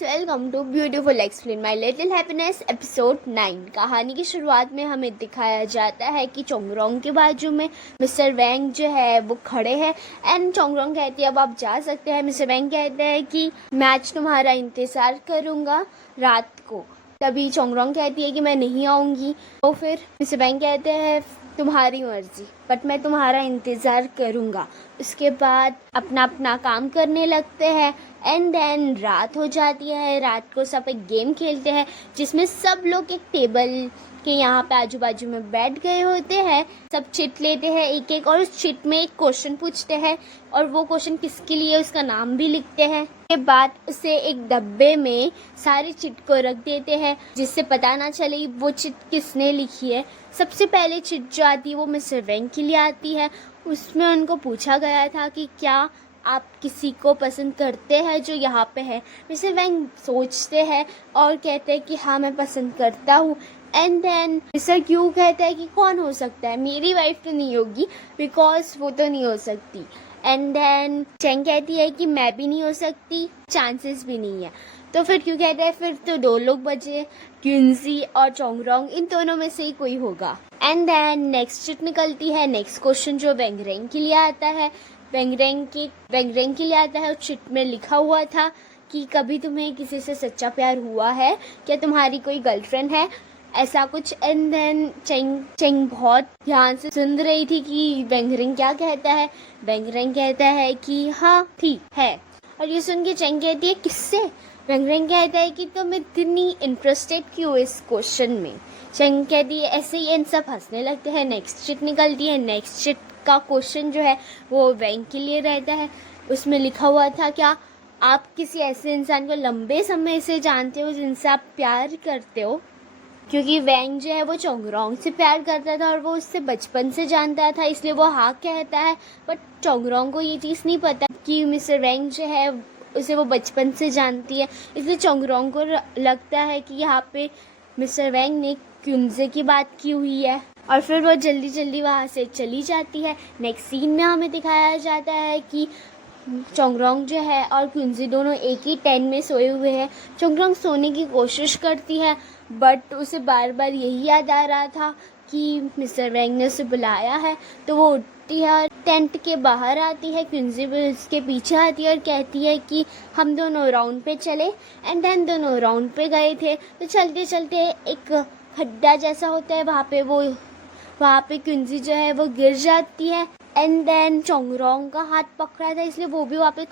Guys, welcome to beautiful explain my little happiness episode 9। कहानी की शुरुआत में हमें दिखाया जाता है कि चोंगरोंग के बाजू में मिस्टर वैंग जो है वो खड़े हैं एंड चोंगरोंग कहती है अब आप जा सकते हैं। मिस्टर वैंग कहते हैं कि मैं आज तुम्हारा इंतज़ार करूँगा रात को। तभी चोंगरोंग कहती है कि मैं नहीं आऊँगी। तो फिर मिस्टर वैंग कहते हैं तुम्हारी मर्जी, बट मैं तुम्हारा इंतज़ार करूँगा। उसके बाद अपना अपना काम करने लगते हैं एंड देन रात हो जाती है। रात को सब एक गेम खेलते हैं जिसमें सब लोग एक टेबल के यहाँ पे आजू बाजू में बैठ गए होते हैं। सब चिट लेते हैं एक एक, और उस चिट में एक क्वेश्चन पूछते हैं और वो क्वेश्चन किसके लिए उसका नाम भी लिखते हैं। के बाद उसे एक डब्बे में सारी चिट को रख देते हैं जिससे पता ना चले वो चिट किसने लिखी है। सबसे पहले चिट जो आती है वो मिस्टर वैंग के लिए आती है। उसमें उनको पूछा गया था कि क्या आप किसी को पसंद करते हैं जो यहाँ पे है। मिस्टर वैंग सोचते हैं और कहते हैं कि हाँ मैं पसंद करता हूँ। एंड देन मिस्टर क्यू कहता है कि कौन हो सकता है, मेरी वाइफ तो नहीं होगी बिकॉज वो तो नहीं हो सकती। एंड देन चेंग कहती है कि मैं भी नहीं हो सकती, चांसेस भी नहीं है। तो फिर क्यों कहता है फिर तो दो लोग बचे, क्विंसी और चोंगरोंग, इन दोनों में से ही कोई होगा। एंड देन नेक्स्ट चिट निकलती है। नेक्स्ट क्वेश्चन जो वेंगरेंग के लिए आता है, वेंगरेंग के लिए आता है। उस चिट में लिखा हुआ था कि कभी तुम्हें किसी से सच्चा प्यार हुआ है, क्या तुम्हारी कोई गर्लफ्रेंड है, ऐसा कुछ। एंड देन चेंग बहुत ध्यान से सुन रही थी कि वेंगरेंग क्या कहता है। वेंगरेंग कहता है कि हाँ ठीक है, और ये सुन के चेंग कहती है किससे। वेंगरेंग कहता है कि तुम इतनी इंटरेस्टेड क्यों इस क्वेश्चन में। चेंग कहती है ऐसे ही, इन सब हंसने लगते हैं। नेक्स्ट चिट निकलती है। नेक्स्ट चिट का क्वेश्चन जो है वो वैंग के लिए रहता है। उसमें लिखा हुआ था क्या आप किसी ऐसे इंसान को लंबे समय से जानते हो जिनसे आप प्यार करते हो। क्योंकि वैंग जो है वो चोंगरोंग से प्यार करता था और वो उससे बचपन से जानता था, इसलिए वो हाँ कहता है। बट चोंगरोंग को ये चीज़ नहीं पता कि मिस्टर वैंग जो है उसे वो बचपन से जानती है, इसलिए चोंगरोंग को लगता है कि यहाँ पे मिस्टर वैंग ने क्विंसी की बात की हुई है, और फिर वो जल्दी जल्दी वहाँ से चली जाती है। नेक्स्ट सीन में हमें दिखाया जाता है कि चोंगरोंग जो है और क्विंसी दोनों एक ही टेंट में सोए हुए हैं। चोंगरोंग सोने की कोशिश करती है बट उसे बार बार यही याद आ रहा था कि मिस्टर वैंग ने उसे बुलाया है। तो वो उठती है और टेंट के बाहर आती है। क्विंसी भी उसके पीछे आती है और कहती है कि हम दोनों राउंड पे चले। एंड देन दोनों राउंड पे गए थे। तो चलते चलते एक खड्डा जैसा होता है, वहाँ पे क्विंसी जो है वो गिर जाती है। एंड देन चोंगरोंग का हाथ पकड़ा था इसलिए वो भी वहाँ पे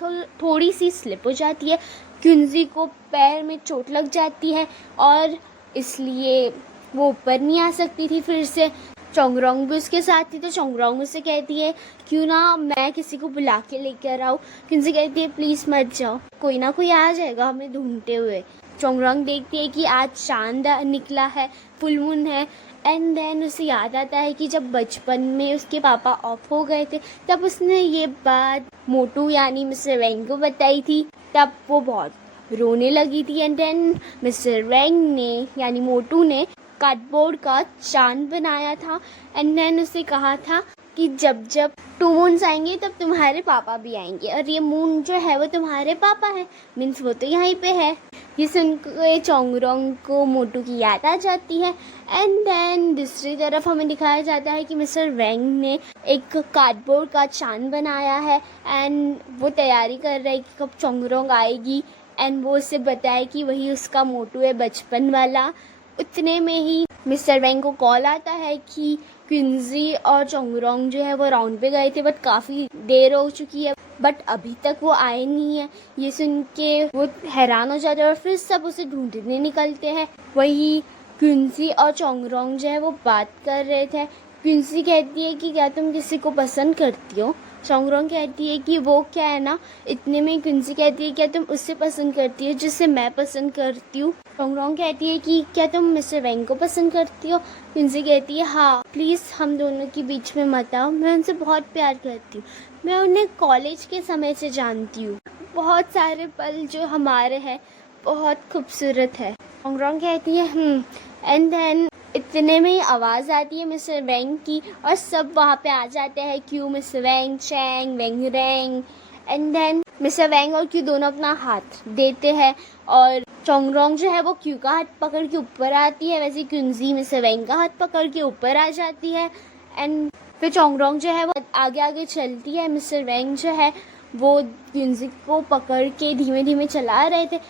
थोड़ी सी स्लिप हो जाती है। क्विंसी को पैर में चोट लग जाती है और इसलिए वो ऊपर नहीं आ सकती थी फिर से। चोंगरोंग भी उसके साथ थी, तो चोंगरोंग उससे कहती है क्यों ना मैं किसी को बुला के लेकर आऊँ। क्विंसी कहती है प्लीज़ मत जाओ, कोई ना कोई आ जाएगा हमें ढूंढते हुए। चोंगरोंग देखती है कि आज चांद निकला है, फुल मून है। एंड देन उसे याद आता है कि जब बचपन में उसके पापा ऑफ हो गए थे तब उसने ये बात मोटू यानी मिस्टर वैंग को बताई थी, तब वो बहुत रोने लगी थी। एंड देन मिस्टर वैंग ने यानी मोटू ने कार्डबोर्ड का चांद बनाया था। एंड देन उसे कहा था कि जब जब 2 मून्स आएंगे तब तुम्हारे पापा भी आएंगे, और ये मून जो है वो तुम्हारे पापा है, मीन्स वो तो यहीं पे है। ये सुन के चोंगरोंग को मोटू की याद आ जाती है। एंड देन दूसरी तरफ हमें दिखाया जाता है कि मिस्टर वैंग ने एक कार्डबोर्ड का चांद बनाया है एंड वो तैयारी कर रहा है कि कब चोंगरोंग आएगी एंड वो उससे बताए कि वही उसका मोटू है बचपन वाला। उतने में ही मिस्टर वैंग को कॉल आता है कि क्विंसी और चोंगरोंग जो है वो राउंड पे गए थे बट काफ़ी देर हो चुकी है, बट अभी तक वो आए नहीं है। ये सुन के वो हैरान हो जाते हैं और फिर सब उसे ढूंढने निकलते हैं। वही क्विंसी और चोंगरोंग जो है वो बात कर रहे थे। क्विंसी कहती है कि क्या तुम किसी को पसंद करती हो। चोंगरोंग कहती है कि वो क्या है ना। इतने में क्विंसी कहती है क्या तुम उससे पसंद करती हो जिससे मैं पसंद करती हूँ। चोंगरोंग कहती है कि क्या तुम मिस्टर वैंग को पसंद करती हो। क्विंसी कहती है हाँ प्लीज़ हम दोनों के बीच में मत आओ, मैं उनसे बहुत प्यार करती हूँ, मैं उन्हें कॉलेज के समय से जानती हूँ, बहुत सारे पल जो हमारे हैं बहुत खूबसूरत है। चोंगरोंग कहती है एंड देन इतने में ही आवाज़ आती है मिस्टर वैंग की और सब वहाँ पे आ जाते हैं। क्यों mister Wang, Chang, Wengreng. And then mister Wang और क्यू दोनों अपना हाथ देते हैं और चोंगरोंग जो है वो क्यू का हाथ पकड़ के ऊपर आती है, वैसे क्युंजी मिस्टर वैंग का हाथ पकड़ के ऊपर आ जाती है। एंड फिर चोंगरोंग जो है वो आगे आगे चलती है। मिस्टर वैंग जो है वो क्युंजी को पकड़ के धीमे धीमे चला रहे थे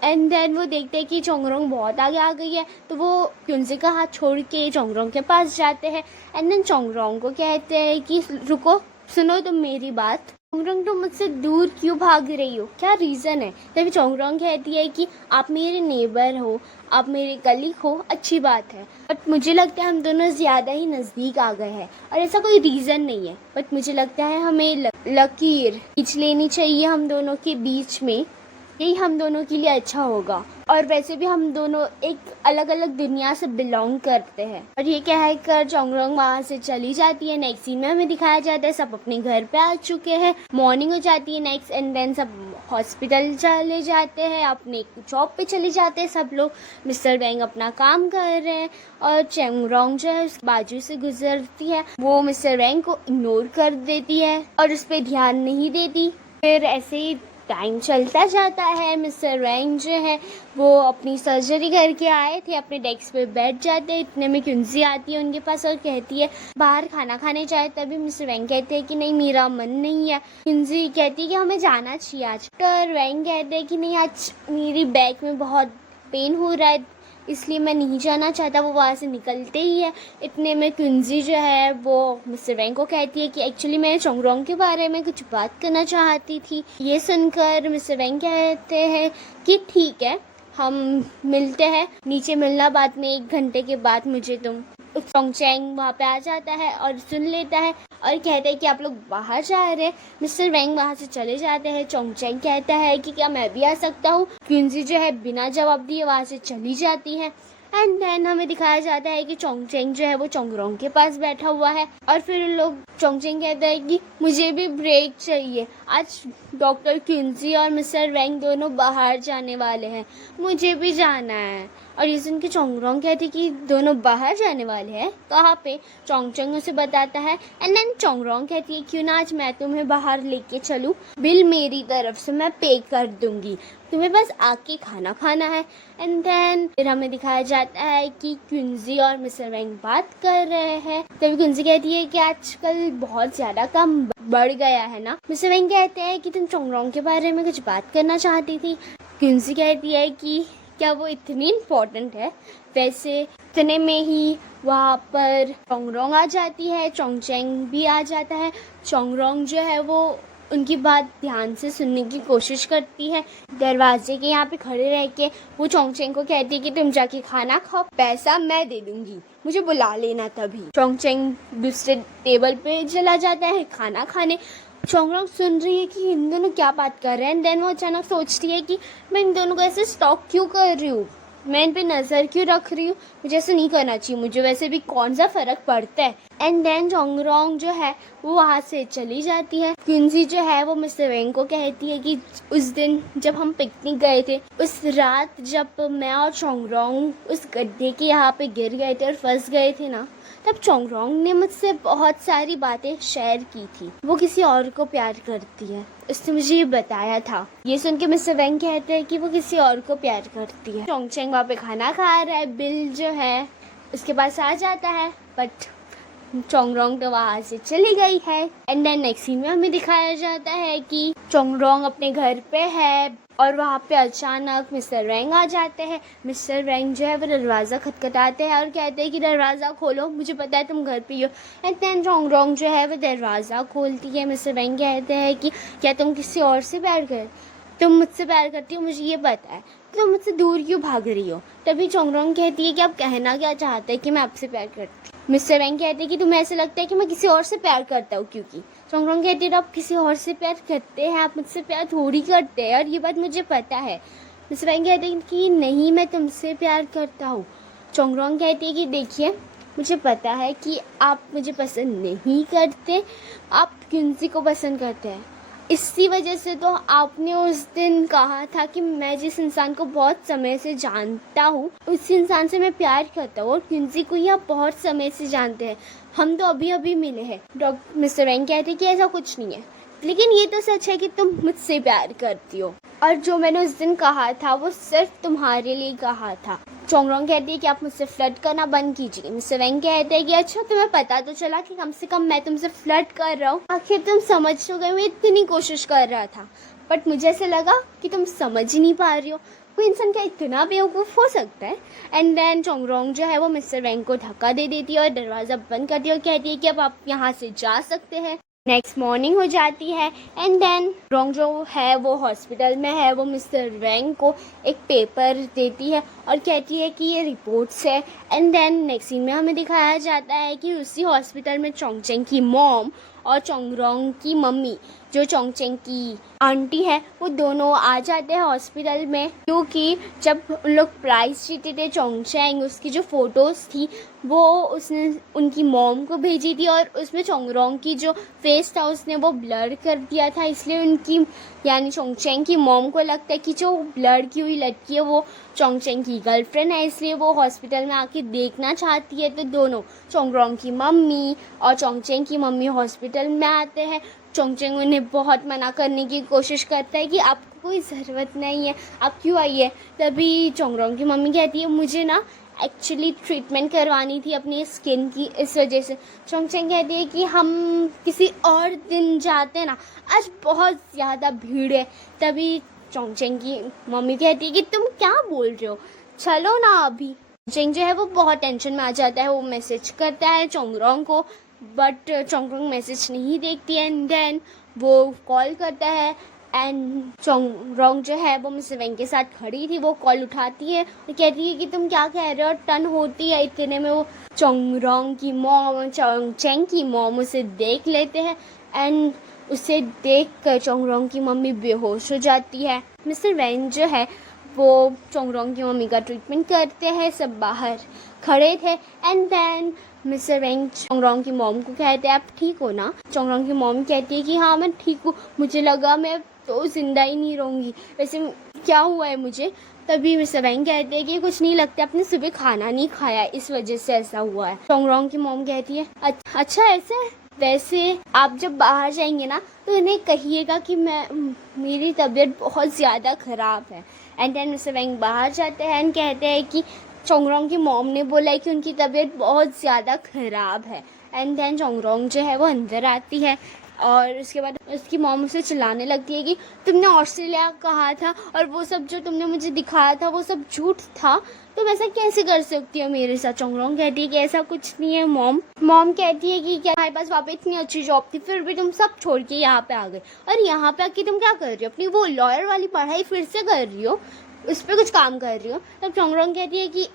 एंड देन वो देखते हैं कि चोंगरोंग बहुत आगे आ गई है, तो वो क्युंजी का हाथ छोड़ के चोंगरोंग के पास जाते हैं एंड देन चोंगरोंग को कहते हैं कि रुको, सुनो तुम मेरी बात। चोंगरोंग तुम मुझसे दूर क्यों भाग रही हो, क्या रीज़न है? तभी चोंगरोंग कहती है कि आप मेरे नेबर हो, आप मेरे कलीग हो, अच्छी बात है, बट मुझे लगता है हम दोनों ज़्यादा ही नज़दीक आ गए हैं और ऐसा कोई रीज़न नहीं है, बट मुझे लगता है हमें लकीर खींच लेनी चाहिए हम दोनों के बीच में, यही हम दोनों के लिए अच्छा होगा। और वैसे भी हम दोनों एक अलग अलग दुनिया से बिलोंग करते हैं। और ये कहकर चोंगरोंग वहाँ से चली जाती है। नेक्स्ट सीन में हमें दिखाया जाता है सब अपने घर पे आ चुके हैं, मॉर्निंग हो जाती है नेक्स्ट एंड देन सब हॉस्पिटल चले जाते हैं, अपने जॉब पे चले जाते हैं सब लोग। मिस्टर वैंग अपना काम कर रहे हैं और चोंगरोंग जो है उस बाजू से गुजरती है, वो मिस्टर वैंग को इग्नोर कर देती है और उस पर ध्यान नहीं देती। फिर ऐसे ही टाइम चलता जाता है। मिस्टर वैंग जो है वो अपनी सर्जरी करके आए थे, अपने डेस्क पे बैठ जाते हैं, इतने में क्युंजी आती है उनके पास और कहती है बाहर खाना खाने जाए। तभी मिस्टर वैंग कहते हैं कि नहीं मेरा मन नहीं है। क्युंजी कहती है कि हमें जाना चाहिए आज। डॉक्टर वैंग कहते हैं कि नहीं आज मेरी बैक में बहुत पेन हो रहा है इसलिए मैं नहीं जाना चाहता। वो वहाँ से निकलते ही है, इतने में क्युंजी जो है वो मिस्टर वैंग को कहती है कि एक्चुअली मैं चोंगरोंग के बारे में कुछ बात करना चाहती थी। ये सुनकर मिस्टर वैंग कहते हैं कि ठीक है हम मिलते हैं, नीचे मिलना बाद में 1 घंटे के बाद मुझे तुम। चोंगचैंग वहाँ पे आ जाता है और सुन लेता है और कहता है कि आप लोग बाहर जा रहे हैं। मिस्टर वैंग वहाँ से चले जाते हैं। चोंगचैंग कहता है कि क्या मैं भी आ सकता हूँ। क्युंजी जो है बिना जवाब दिए वहाँ से चली जाती है एंड देन हमें दिखाया जाता है कि चोंगचैंग जो है वो चोंगरोंग के पास बैठा हुआ है और फिर लोग चोंगचैंग कहता है कि मुझे भी ब्रेक चाहिए, आज डॉक्टर क्युंजी और मिस्टर वैंग दोनों बाहर जाने वाले हैं, मुझे भी जाना है। और ये सुन के चोंगरोंग कहती कि दोनों बाहर जाने वाले हैं, कहाँ पे? चोंगचैंग उसे बताता है एंड देन चोंगरोंग कहती है क्यों ना आज मैं तुम्हें बाहर लेके चलूँ, बिल मेरी तरफ से मैं पे कर दूंगी, तुम्हें बस आके खाना खाना है। एंड देन फिर हमें दिखाया जाता है कि क्युंजी और मिस्टर वैंग बात कर रहे हैं। तभी क्युंजी कहती है कि आजकल बहुत ज़्यादा काम बढ़ गया है ना। मिस्टर वैंग कहते हैं कि तुम चोंगरोंग के बारे में कुछ बात करना चाहती थी। क्युंजी कहती है कि क्या वो इतनी इम्पोर्टेंट है? वैसे इतने में ही वहाँ पर चोंगरोंग आ जाती है, चोंगचैंग भी आ जाता है। चोंगरोंग जो है वो उनकी बात ध्यान से सुनने की कोशिश करती है। दरवाजे के यहाँ पे खड़े रह के वो चोंगचैंग को कहती है कि तुम जाके खाना खाओ, पैसा मैं दे दूंगी, मुझे बुला लेना तभी। चोंगचैंग दूसरे टेबल पे चला जाता है खाना खाने। चोंगरोंग सुन रही है कि इन दोनों क्या बात कर रहे हैं। देन वो अचानक सोचती है कि मैं इन दोनों को ऐसे स्टॉक क्यों कर रही हूँ, मैं इन पे नज़र क्यों रख रही हूँ, मुझे ऐसे नहीं करना चाहिए, मुझे वैसे भी कौन सा फ़र्क पड़ता है। एंड देन चोंगरोंग जो है वो वहाँ से चली जाती है। क्युंजी जो है वो मिस्टर वैंग को कहती है कि उस दिन जब हम पिकनिक गए थे, उस रात जब मैं और चोंगरोंग उस गड्ढे के यहाँ पे गिर गए थे और फंस गए थे ना, तब चोंगरोंग ने मुझसे बहुत सारी बातें शेयर की थी। वो किसी और को प्यार करती है, उसने मुझे ये बताया था। ये सुन के मिस्टर वैंग कहते हैं कि वो किसी और को प्यार करती है। चोंगचैंग वहाँ पे खाना खा रहा है, बिल जो है उसके पास आ जाता है, बट चोंगरोंग तो वहाँ से चली गई है। एंड देन नेक्स्ट सीन में हमें दिखाया जाता है कि चोंगरोंग अपने घर पे है और वहाँ पे अचानक मिस्टर वैंग आ जाते हैं। मिस्टर वैंग जो है वो दरवाज़ा खटखटाते हैं और कहते हैं कि दरवाज़ा खोलो, मुझे पता है तुम घर पे हो। एंड देन चोंगरोंग जो है वो दरवाज़ा खोलती है। मिस्टर वैंग कहते हैं कि क्या तुम किसी और से प्यार कर, तुम मुझसे प्यार करती हो, मुझे ये पता है, तुम मुझसे दूर क्यों भाग रही हो? तभी चोंगरोंग कहती है कि आप कहना क्या चाहते हैं कि मैं आपसे प्यार करती हूँ। मिस्टर वैंग कहते हैं कि तुम्हें ऐसा लगता है कि मैं किसी और से प्यार करता हूँ क्योंकि। चोंगरोंग कहती है आप किसी और से प्यार करते हैं, आप मुझसे प्यार थोड़ी करते हैं और ये बात मुझे पता है। मिस्टर वैंग कहते हैं कि नहीं मैं तुमसे प्यार करता हूँ। चोंगरोंग कहती है कि देखिए मुझे पता है कि आप मुझे पसंद नहीं करते, आप क्युंजी को पसंद करते हैं, इसी वजह से तो आपने उस दिन कहा था कि मैं जिस इंसान को बहुत समय से जानता हूँ उस इंसान से मैं प्यार करता हूँ और क्युंजी को ही आप बहुत समय से जानते हैं, हम तो अभी अभी मिले हैं। डॉक्टर मिस्टर वैंग कहते हैं कि ऐसा कुछ नहीं है, लेकिन ये तो सच है कि तुम मुझसे प्यार करती हो, और जो मैंने उस दिन कहा था वो सिर्फ तुम्हारे लिए कहा था। चोंगरोंग कहती है कि आप मुझसे फ्लर्ट करना बंद कीजिए। मिस्टर वेंग कहते हैं कि अच्छा तुम्हें पता तो चला कि कम से कम मैं तुमसे फ्लर्ट कर रहा हूँ, आखिर तुम समझ तो गए, मैं इतनी कोशिश कर रहा था, बट मुझे ऐसा लगा कि तुम समझ ही नहीं पा रही हो। कोई इंसान क्या इतना बेवकूफ़ हो सकता है। एंड देन चोंगरोंग जो है वो मिस्टर वेंग को धक्का दे देती है और दरवाज़ा बंद करती है और कहती है कि अब आप यहाँ से जा सकते हैं। नेक्स्ट मॉर्निंग हो जाती है एंड देन रोंग जो है वो हॉस्पिटल में है, वो मिस्टर वेंग को एक पेपर देती है और कहती है कि ये रिपोर्ट्स है। एंड देन नेक्स्ट सीन में हमें दिखाया जाता है कि उसी हॉस्पिटल में चोंगचेंग की मॉम और चोंगरोंग की मम्मी जो चोंगचेंग की आंटी है वो दोनों आ जाते हैं हॉस्पिटल में, क्योंकि जब उन लोग प्राइज़ जीते थे चोंगचेंग उसकी जो फ़ोटोज़ थी वो उसने उनकी मॉम को भेजी थी और उसमें चोंगरोंग की जो फेस था उसने वो ब्लर कर दिया था, इसलिए उनकी यानी चोंगचेंग की मॉम को लगता है कि जो ब्लर की हुई लड़की है वो चोंगचेंग की गर्लफ्रेंड है, इसलिए वो हॉस्पिटल में आके देखना चाहती है। तो दोनों चोंगरोंग की मम्मी और चोंगचेंग की मम्मी हॉस्पिटल में आते हैं। चोंगचेंग उन्हें बहुत मना करने की कोशिश करता है कि आपको कोई ज़रूरत नहीं है, आप क्यों आई है। तभी चोंगरोंग की मम्मी कहती है मुझे ना एक्चुअली ट्रीटमेंट करवानी थी अपनी स्किन की, इस वजह से। चोंगचेंग कहती है कि हम किसी और दिन जाते हैं ना, आज बहुत ज़्यादा भीड़ है। तभी चोंगचेंग की मम्मी कहती है कि तुम क्या बोल रहे हो, चलो ना अभी। चोंगचेंग जो है वो बहुत टेंशन में आ जाता है, वो मैसेज करता है चोंगरोंग को, बट चोंगरोंग मैसेज नहीं देखती है। एंड देन वो कॉल करता है एंड चोंगरोंग जो है वो मिस्टर वेंग के साथ खड़ी थी, वो कॉल उठाती है और कहती है कि तुम क्या कह रहे हो। टर्न होती है, इतने में वो चोंगरोंग की मॉम चोंगचेंग की मॉम उसे देख लेते हैं एंड उसे देख कर चोंगरोंग की मम्मी बेहोश हो जाती है। मिस्टर वेंग जो है वो चोंगरोंग की मम्मी का ट्रीटमेंट करते हैं, सब बाहर खड़े थे। एंड देन मिस्टर वेंग चोंगरोंग की मॉम को कहते हैं आप ठीक हो ना। चोंगरोंग की मॉम कहती है कि हाँ मैं ठीक हूँ, मुझे लगा मैं तो ज़िंदा ही नहीं रहूँगी, वैसे क्या हुआ है मुझे। तभी मिस्टर वेंग कहते हैं कि कुछ नहीं लगता, आपने सुबह खाना नहीं खाया इस वजह से ऐसा हुआ है। चोंगरोंग की मॉम कहती है अच्छा ऐसे है, वैसे आप जब बाहर जाएंगे ना तो इन्हें कहिएगा कि मेरी तबीयत बहुत ज़्यादा ख़राब है। एंड देन मिस्टर वेंग बाहर जाते हैं एंड कहते हैं कि चोंगरोंग की मॉम ने बोला है कि उनकी तबीयत बहुत ज़्यादा ख़राब है। एंड देन चोंगरोंग जो है वो अंदर आती है और उसके बाद उसकी मॉम उसे चिल्लाने लगती है कि तुमने ऑस्ट्रेलिया कहा था और वो सब जो तुमने मुझे दिखाया था वो सब झूठ था, तुम ऐसा कैसे कर सकती हो मेरे साथ। चोंगरोंग कहती है कि ऐसा कुछ नहीं है मॉम। मॉम कहती है कि क्या हमारे पास वहाँ पे इतनी अच्छी जॉब थी फिर भी तुम सब छोड़ के यहाँ पे आ गए, और यहाँ पे आके तुम क्या कर रही हो, अपनी वो लॉयर वाली पढ़ाई फिर से कर रही हो, उस पर कुछ काम कर रही हो। तब चोंगरोंग कहती है कि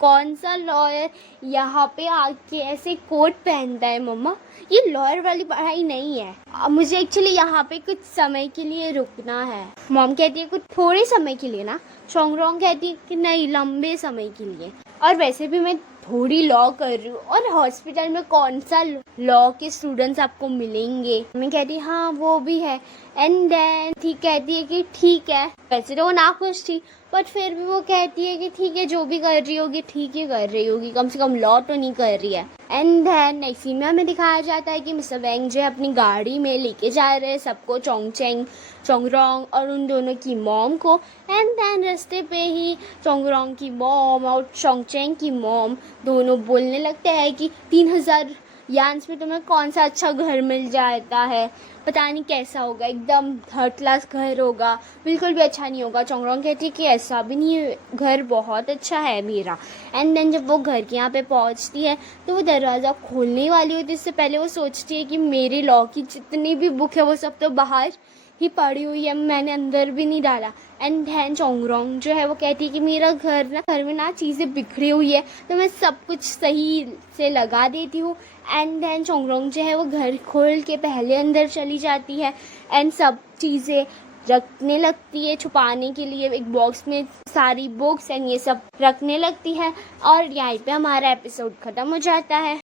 कौन सा लॉयर यहाँ पे आके ऐसे कोट पहनता है मम्मा, ये लॉयर वाली पढ़ाई नहीं है, मुझे एक्चुअली यहाँ पे कुछ समय के लिए रुकना है। मॉम कहती है कुछ थोड़े समय के लिए ना। चोंगरोंग कहती है कि नहीं लंबे समय के लिए, और वैसे भी मैं थोड़ी लॉ कर रही हूँ और हॉस्पिटल में कौन सा लॉ के स्टूडेंट्स आपको मिलेंगे। मैं कहती है हाँ वो भी है। एंड देन ठीक कहती है कि ठीक है, वैसे तो वो नाखुश थी बट फिर भी वो कहती है कि ठीक है जो भी कर रही होगी ठीक ही कर रही होगी, कम से कम लॉ तो नहीं कर रही है। एंड देन नेक्स्ट सीन में हमें दिखाया जाता है कि मिस्टर वेंग जो है अपनी गाड़ी में लेके जा रहे हैं सबको, चोंगचेंग चोंगरोंग और उन दोनों की मॉम को। एंड देन रास्ते पे ही चोंगरोंग की मॉम और चोंगचेंग की मॉम दोनों बोलने लगते हैं कि 3000 यान्स में तुम्हें कौन सा अच्छा घर मिल जाता है, पता नहीं कैसा होगा, एकदम थर्ड क्लास घर होगा, बिल्कुल भी अच्छा नहीं होगा। चोंगरोंग कहती है कि ऐसा भी नहीं है, घर बहुत अच्छा है मेरा। एंड देन जब वो घर के यहाँ पे पहुँचती है तो वो दरवाज़ा खोलने वाली होती है, इससे पहले वो सोचती है कि मेरी लॉ की जितनी भी बुक है वो सब तो बाहर ही पड़ी हुई है, मैंने अंदर भी नहीं डाला। एंड देन चोंगरोंग जो है वो कहती है कि मेरा घर में ना चीज़ें बिखरी हुई है तो मैं सब कुछ सही से लगा देती हूँ। एंड देन चोंगरोंग जो है वो घर खोल के पहले अंदर चली जाती है एंड सब चीज़ें रखने लगती है छुपाने के लिए, एक बॉक्स में सारी बुक्स एंड ये सब रखने लगती है। और यहाँ पे हमारा एपिसोड ख़त्म हो जाता है।